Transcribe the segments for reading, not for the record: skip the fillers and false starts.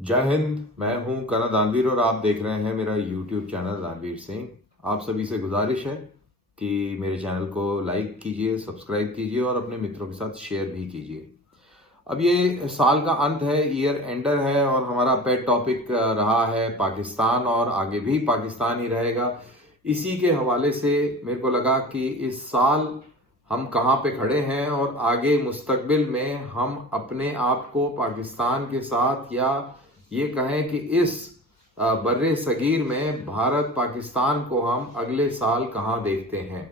जय हिंद। मैं हूं कर्नल दानवीर और आप देख रहे हैं मेरा यूट्यूब चैनल दानवीर सिंह। आप सभी से गुजारिश है कि मेरे चैनल को लाइक कीजिए, सब्सक्राइब कीजिए और अपने मित्रों के साथ शेयर भी कीजिए। अब ये साल का अंत है, ईयर एंडर है और हमारा पेट टॉपिक रहा है पाकिस्तान और आगे भी पाकिस्तान ही रहेगा। इसी के हवाले से मेरे को लगा कि इस साल हम कहाँ पे खड़े हैं और आगे मुस्तकबिल में हम अपने आप को पाकिस्तान के साथ या ये कहें कि इस बर्रे सगीर में भारत पाकिस्तान को हम अगले साल कहाँ देखते हैं।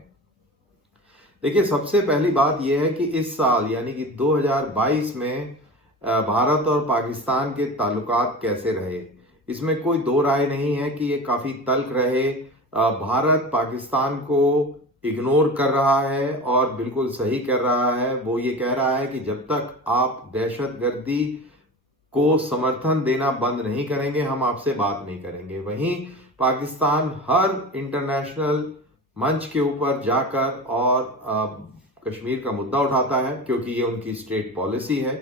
देखिए, सबसे पहली बात यह है कि इस साल यानी कि 2022 में भारत और पाकिस्तान के ताल्लुकात कैसे रहे, इसमें कोई दो राय नहीं है कि ये काफी तल्ख रहे। भारत पाकिस्तान को इग्नोर कर रहा है और बिल्कुल सही कर रहा है। वो ये कह रहा है कि जब तक आप दहशतगर्दी को समर्थन देना बंद नहीं करेंगे हम आपसे बात नहीं करेंगे। वहीं पाकिस्तान हर इंटरनेशनल मंच के ऊपर जाकर और कश्मीर का मुद्दा उठाता है क्योंकि ये उनकी स्टेट पॉलिसी है।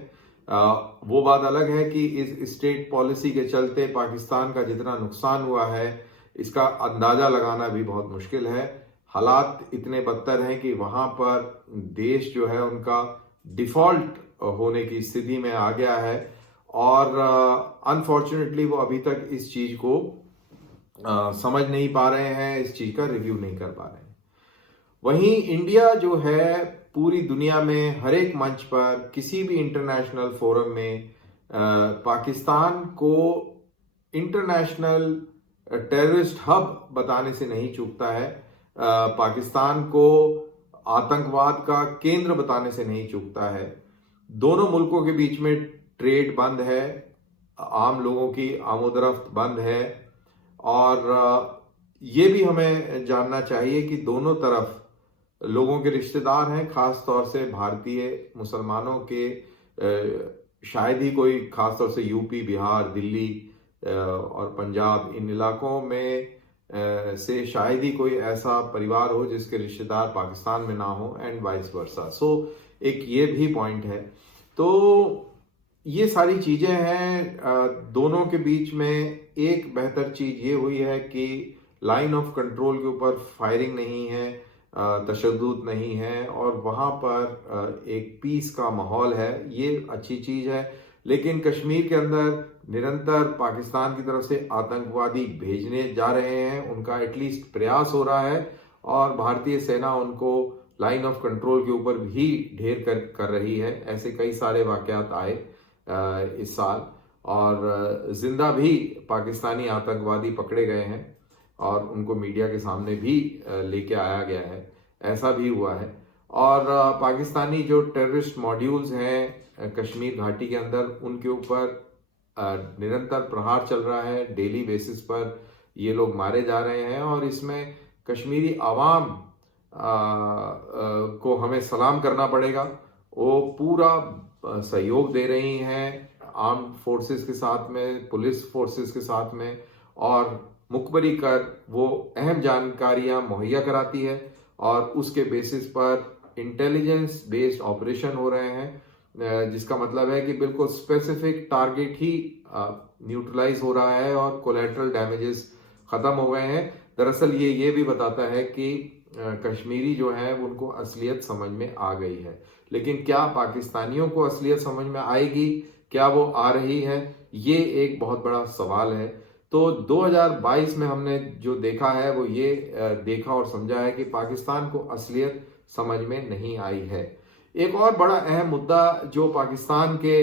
वो बात अलग है कि इस स्टेट पॉलिसी के चलते पाकिस्तान का जितना नुकसान हुआ है इसका अंदाजा लगाना भी बहुत मुश्किल है। हालात इतने बदतर हैं कि वहां पर देश जो है उनका डिफॉल्ट होने की स्थिति में आ गया है और अनफॉर्चुनेटली वो अभी तक इस चीज को समझ नहीं पा रहे हैं, इस चीज का रिव्यू नहीं कर पा रहे हैं। वहीं इंडिया जो है पूरी दुनिया में हर एक मंच पर किसी भी इंटरनेशनल फोरम में पाकिस्तान को इंटरनेशनल टेररिस्ट हब बताने से नहीं चूकता है। पाकिस्तान को आतंकवाद का केंद्र बताने से नहीं चूकता है। दोनों मुल्कों के बीच में ट्रेड बंद है, आम लोगों की आमोदरफ्त बंद है और ये भी हमें जानना चाहिए कि दोनों तरफ लोगों के रिश्तेदार हैं, खास तौर से भारतीय मुसलमानों के शायद ही कोई, खास तौर से यूपी, बिहार, दिल्ली और पंजाब, इन इलाकों में से शायद ही कोई ऐसा परिवार हो जिसके रिश्तेदार पाकिस्तान में ना हो एंड वाइस वर्सा। सो एक ये भी पॉइंट है। तो ये सारी चीजें हैं। दोनों के बीच में एक बेहतर चीज ये हुई है कि लाइन ऑफ कंट्रोल के ऊपर फायरिंग नहीं है, तशद्दुद नहीं है और वहां पर एक पीस का माहौल है। ये अच्छी चीज है। लेकिन कश्मीर के अंदर निरंतर पाकिस्तान की तरफ से आतंकवादी भेजने जा रहे हैं, उनका एटलीस्ट प्रयास हो रहा है और भारतीय सेना उनको लाइन ऑफ कंट्रोल के ऊपर भी ढेर कर रही है। ऐसे कई सारे वाकयात आए इस साल और जिंदा भी पाकिस्तानी आतंकवादी पकड़े गए हैं और उनको मीडिया के सामने भी लेके आया गया है, ऐसा भी हुआ है। और पाकिस्तानी जो टेररिस्ट मॉड्यूल्स हैं कश्मीर घाटी के अंदर, उनके ऊपर निरंतर प्रहार चल रहा है। डेली बेसिस पर ये लोग मारे जा रहे हैं और इसमें कश्मीरी आवाम को हमें सलाम करना पड़ेगा। वो पूरा सहयोग दे रही हैं आर्म फोर्सेस के साथ में, पुलिस फोर्सेस के साथ में, और मुखबरी कर वो अहम जानकारियां मुहैया कराती है और उसके बेसिस पर इंटेलिजेंस बेस्ड ऑपरेशन हो रहे हैं, जिसका मतलब है कि बिल्कुल स्पेसिफिक टारगेट ही न्यूट्रलाइज हो रहा है और कोलेटरल डैमेजेस खत्म हो गए हैं। दरअसल ये भी बताता है कि कश्मीरी जो है उनको असलियत समझ में आ गई है। लेकिन क्या पाकिस्तानियों को असलियत समझ में आएगी? क्या वो आ रही है? ये एक बहुत बड़ा सवाल है। तो 2022 में हमने जो देखा है वो ये देखा और समझा है कि पाकिस्तान को असलियत समझ में नहीं आई है। एक और बड़ा अहम मुद्दा जो पाकिस्तान के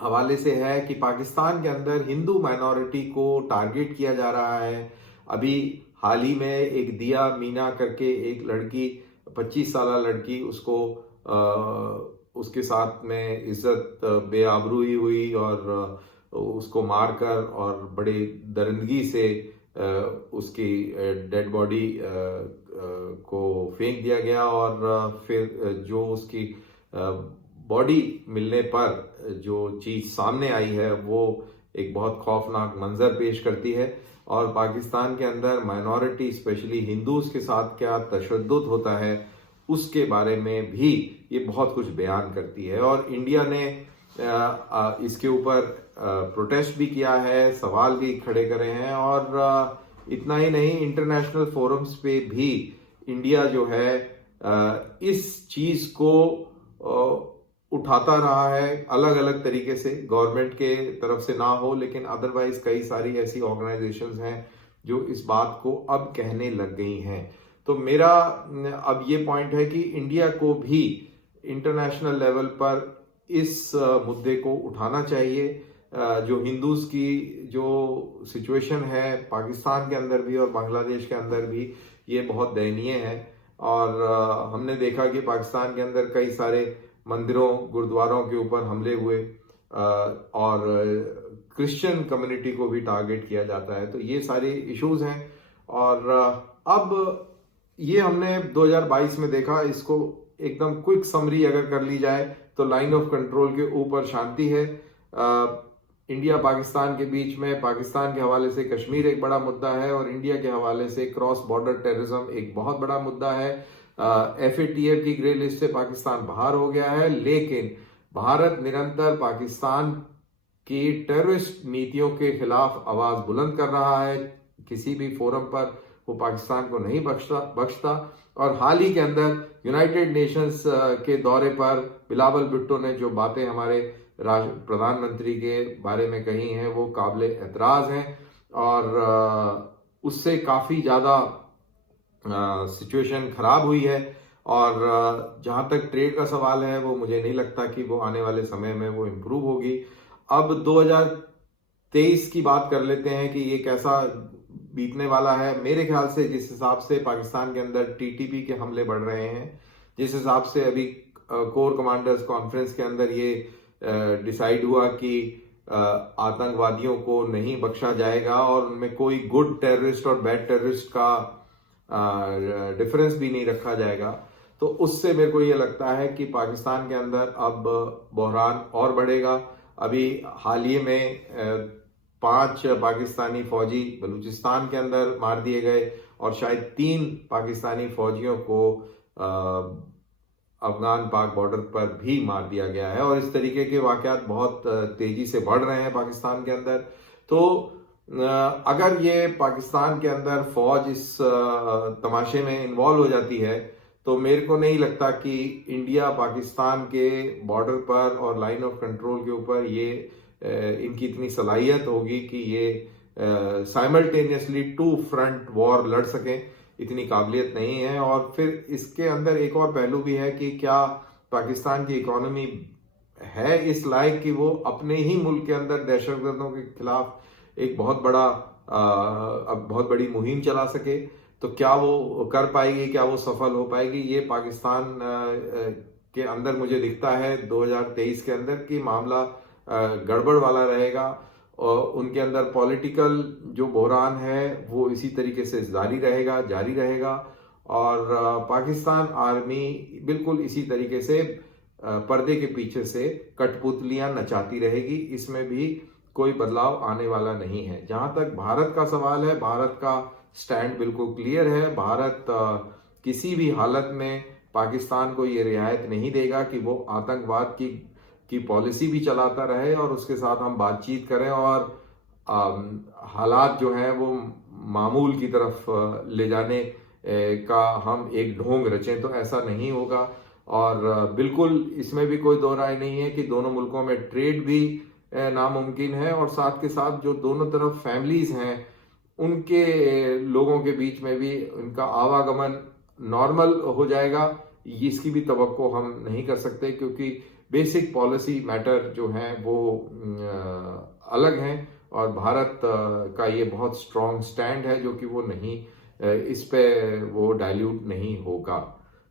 हवाले से है कि पाकिस्तान के अंदर हिंदू माइनॉरिटी को टारगेट किया जा रहा है। अभी हाल ही में एक दिया मीना करके एक लड़की, 25 साल लड़की, उसको उसके साथ में इज्जत बेआबरूई हुई और उसको मारकर और बड़े दरिंदगी से उसकी डेड बॉडी को फेंक दिया गया और फिर जो उसकी बॉडी मिलने पर जो चीज सामने आई है वो एक बहुत खौफनाक मंजर पेश करती है। और पाकिस्तान के अंदर माइनॉरिटी स्पेशली हिंदूज के साथ क्या तशद्दुद होता है उसके बारे में भी ये बहुत कुछ बयान करती है। और इंडिया ने इसके ऊपर प्रोटेस्ट भी किया है, सवाल भी खड़े करे हैं और इतना ही नहीं, इंटरनेशनल फोरम्स पे भी इंडिया जो है इस चीज को उठाता रहा है अलग अलग तरीके से। गवर्नमेंट के तरफ से ना हो, लेकिन अदरवाइज कई सारी ऐसी ऑर्गेनाइजेशंस हैं जो इस बात को अब कहने लग गई हैं। तो मेरा अब ये पॉइंट है कि इंडिया को भी इंटरनेशनल लेवल पर इस मुद्दे को उठाना चाहिए। जो हिंदूज की जो सिचुएशन है पाकिस्तान के अंदर भी और बांग्लादेश के अंदर भी, ये बहुत दयनीय है। और हमने देखा कि पाकिस्तान के अंदर कई सारे मंदिरों गुरुद्वारों के ऊपर हमले हुए और क्रिश्चियन कम्युनिटी को भी टारगेट किया जाता है। तो ये सारे इश्यूज हैं और अब ये हमने 2022 में देखा। इसको एकदम क्विक समरी अगर कर ली जाए तो लाइन ऑफ कंट्रोल के ऊपर शांति है। इंडिया पाकिस्तान के बीच में पाकिस्तान के हवाले से कश्मीर एक बड़ा मुद्दा है और इंडिया के हवाले से क्रॉस बॉर्डर टेररिज्म एक बहुत बड़ा मुद्दा है। FATF की ग्रे लिस्ट से पाकिस्तान बाहर हो गया है, लेकिन भारत निरंतर पाकिस्तान की टेररिस्ट नीतियों के खिलाफ आवाज बुलंद कर रहा है। किसी भी फोरम पर वो पाकिस्तान को नहीं बख्शता। और हाल ही के अंदर यूनाइटेड नेशंस के दौरे पर बिलावल भुट्टो ने जो बातें हमारे प्रधानमंत्री के बारे में कही हैं वो काबिल एतराज हैं और उससे काफी ज्यादा सिचुएशन खराब हुई है। और जहां तक ट्रेड का सवाल है वो मुझे नहीं लगता कि वो आने वाले समय में वो इम्प्रूव होगी। अब 2023 की बात कर लेते हैं कि ये कैसा बीतने वाला है। मेरे ख्याल से जिस हिसाब से पाकिस्तान के अंदर TTP के हमले बढ़ रहे हैं, जिस हिसाब से अभी कोर कमांडर्स कॉन्फ्रेंस के अंदर ये डिसाइड हुआ कि आतंकवादियों को नहीं बख्शा जाएगा और उनमें कोई गुड टेररिस्ट और बैड टेररिस्ट का डिफरेंस भी नहीं रखा जाएगा, तो उससे मेरे को ये लगता है कि पाकिस्तान के अंदर अब बहरान और बढ़ेगा। अभी हाल ही में 5 पाकिस्तानी फौजी बलूचिस्तान के अंदर मार दिए गए और शायद 3 पाकिस्तानी फौजियों को अफगान पाक बॉर्डर पर भी मार दिया गया है। और इस तरीके के वाकयात बहुत तेजी से बढ़ रहे हैं पाकिस्तान के अंदर। तो अगर ये पाकिस्तान के अंदर फौज इस तमाशे में इन्वॉल्व हो जाती है तो मेरे को नहीं लगता कि इंडिया पाकिस्तान के बॉर्डर पर और लाइन ऑफ कंट्रोल के ऊपर ये इनकी इतनी सलाहियत होगी कि ये साइमल्टेनियसली 2 फ्रंट वॉर लड़ सकें। इतनी काबिलियत नहीं है। और फिर इसके अंदर एक और पहलू भी है कि क्या पाकिस्तान की इकोनॉमी है इस लायक कि वो अपने ही मुल्क के अंदर दहशतगर्दों के खिलाफ एक बहुत बड़ी मुहिम चला सके। तो क्या वो कर पाएगी, क्या वो सफल हो पाएगी, ये पाकिस्तान के अंदर मुझे दिखता है 2023 के अंदर कि मामला गड़बड़ वाला रहेगा। और उनके अंदर पॉलिटिकल जो बहरान है वो इसी तरीके से जारी रहेगा और पाकिस्तान आर्मी बिल्कुल इसी तरीके से पर्दे के पीछे से कठपुतलियां नचाती रहेगी। इसमें भी कोई बदलाव आने वाला नहीं है। जहां तक भारत का सवाल है, भारत का स्टैंड बिल्कुल क्लियर है। भारत किसी भी हालत में पाकिस्तान को ये रियायत नहीं देगा कि वो आतंकवाद की पॉलिसी भी चलाता रहे और उसके साथ हम बातचीत करें और हालात जो हैं वो मामूल की तरफ ले जाने का हम एक ढोंग रचें, तो ऐसा नहीं होगा। और बिल्कुल इसमें भी कोई दो राय नहीं है कि दोनों मुल्कों में ट्रेड भी नामुमकिन है और साथ के साथ जो दोनों तरफ फैमिलीज हैं उनके लोगों के बीच में भी उनका आवागमन नॉर्मल हो जाएगा। इसकी भी तवक्को हम नहीं कर सकते क्योंकि बेसिक पॉलिसी मैटर जो हैं वो अलग हैं और भारत का ये बहुत स्ट्रॉन्ग स्टैंड है जो कि वो नहीं इस पे वो डाइल्यूट नहीं होगा।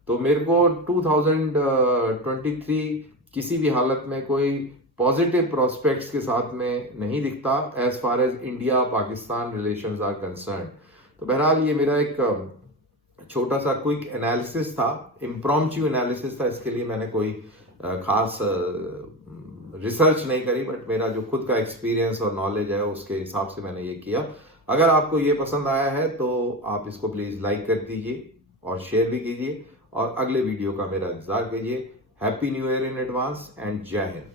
तो मेरे को 2023 किसी भी हालत में कोई पॉजिटिव प्रोस्पेक्ट्स के साथ में नहीं दिखता as far as India Pakistan relations are concern. तो बहरहाल ये मेरा एक छोटा सा क्विक एनालिसिस था, इम्प्रॉम्प्चू एनालिसिस था। इसके लिए मैंने कोई खास रिसर्च नहीं करी, बट मेरा जो खुद का एक्सपीरियंस और नॉलेज है उसके हिसाब से मैंने ये किया। अगर आपको ये पसंद आया है तो आप इसको प्लीज लाइक कर दीजिए और शेयर भी कीजिए और अगले वीडियो का मेरा इंतजार कीजिए। Happy new year in advance and जय हिंद।